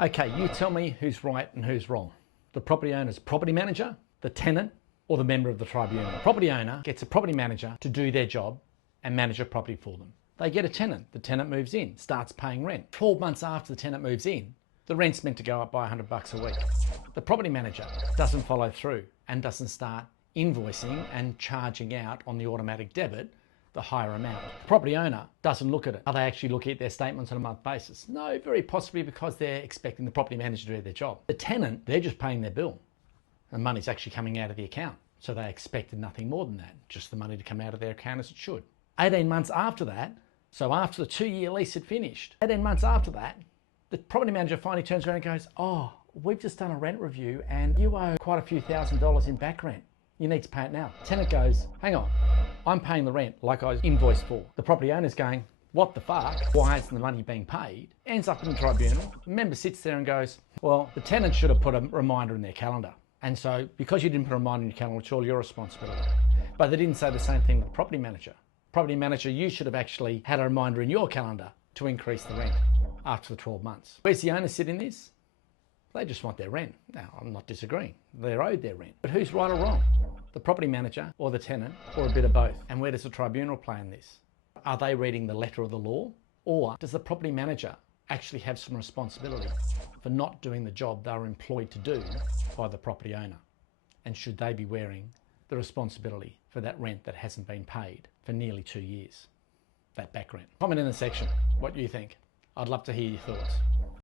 Okay, you tell me who's right and who's wrong. The property owner's property manager, the tenant, or the member of the tribunal. The property owner gets a property manager to do their job and manage a property for them. They get a tenant. The tenant moves in, starts paying rent. 12 months after the tenant moves in, the rent's meant to go up by $100 a week. The property manager doesn't follow through and doesn't start invoicing and charging out on the automatic debit the higher amount. The property owner doesn't look at it. Are they actually looking at their statements on a month basis? No, very possibly because they're expecting the property manager to do their job. The tenant, they're just paying their bill and money's actually coming out of the account. So they expected nothing more than that, just the money to come out of their account as it should. 18 months after that, so after the 2-year lease had finished, 18 months after that, the property manager finally turns around and goes, oh, we've just done a rent review and you owe quite a few $1,000s in back rent. You need to pay it now. Tenant goes, hang on, I'm paying the rent like I was invoiced for. The property owner's going, what the fuck? Why isn't the money being paid? Ends up in the tribunal. The member sits there and goes, well, the tenant should have put a reminder in their calendar. And so because you didn't put a reminder in your calendar, it's all your responsibility. But they didn't say the same thing with the property manager. Property manager, you should have actually had a reminder in your calendar to increase the rent after the 12 mons. Where's the owner sit in this? They just want their rent. Now, I'm not disagreeing. They're owed their rent. But who's right or wrong? The property manager or the tenant or a bit of both? And where does the tribunal play in this? Are they reading the letter of the law? Or does the property manager actually have some responsibility for not doing the job they were employed to do by the property owner? And should they be wearing the responsibility for that rent that hasn't been paid for nearly 2 years? That back rent. Comment in the section what you think. I'd love to hear your thoughts.